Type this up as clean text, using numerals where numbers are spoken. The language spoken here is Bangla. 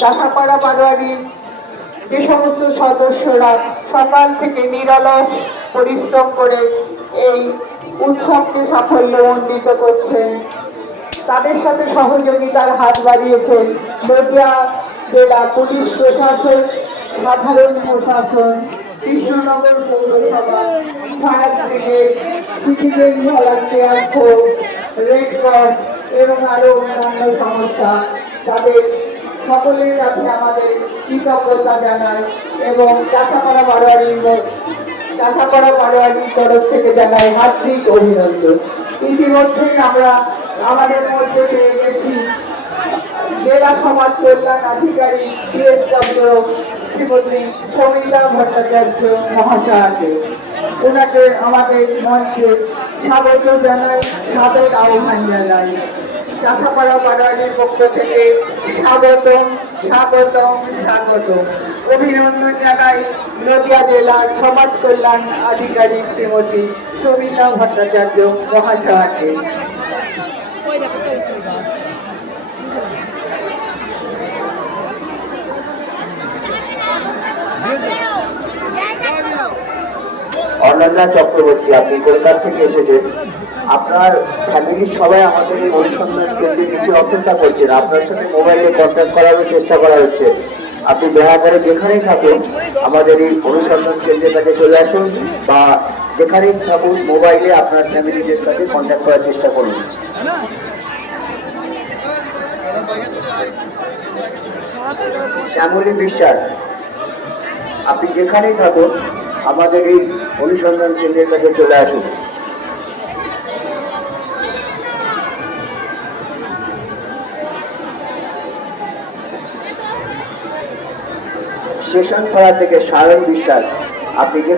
চাষাপাড়া বারোয়ারির যে সমস্ত সদস্যরা সকাল থেকে নিরলস পরিশ্রম করে এই উৎসবকে সাফল্যমণ্ডিত করছেন, তাদের সাথে সহযোগিতার হাত বাড়িয়েছেন নদিয়া জেলা পুলিশ প্রশাসন, সাধারণ প্রশাসন, কৃষ্ণনগর পৌরসভা, fire brigade, citizen volunteer force, red cross এবং আরো অন্যান্য সংস্থা। তাদের সকলের কাছে আমাদের কৃতজ্ঞতা জানাই এবং চাষাপাড়া বারোয়ারির তরফ থেকে জানাই হার্দিক অভিনন্দন। ইতিমধ্যেই আমরা আমাদের মধ্যে পেয়ে গেছি জেলা সমাজ কল্যাণ আধিকারিক CSW শ্রীমতী সমিতা ভট্টাচার্য মহাশয়াকে। ওনাকে আমাদের মঞ্চে স্বাগত জানাই, সাদর আহ্বান জানাই। চাষাপাড়া বারোয়ারির পক্ষ থেকে স্বাগতম স্বাগতম স্বাগতম অভিনন্দন জানাই নদিয়া জেলার সমাজ কল্যাণ আধিকারিক শ্রীমতী সমিতা ভট্টাচার্য মহাশয়াকে। অনন্যা চক্রবর্তী, আপনি কলকাতা থেকে এসেছেন। আপনার ফ্যামিলির সবাই আমাদের এই অনুসন্ধান কেন্দ্রে কিছু অপেক্ষা করছেন। আপনার সাথে মোবাইলে কন্ট্যাক্ট করারও চেষ্টা করা হচ্ছে। আপনি দয়া করে যেখানেই থাকুন আমাদের এই অনুসন্ধান কেন্দ্রের কাছে চলে আসুন, বা যেখানেই থাকুন মোবাইলে আপনার ফ্যামিলিদের সাথে কন্ট্যাক্ট করার চেষ্টা করুন। শ্যামলী বিশ্বাস, আপনি যেখানেই থাকুন আমাদের এই অনুসন্ধান কেন্দ্রের কাছে চলে আসুন। স্টেশন পাড়া থেকে সায়ন বিশ্বাস, আপনি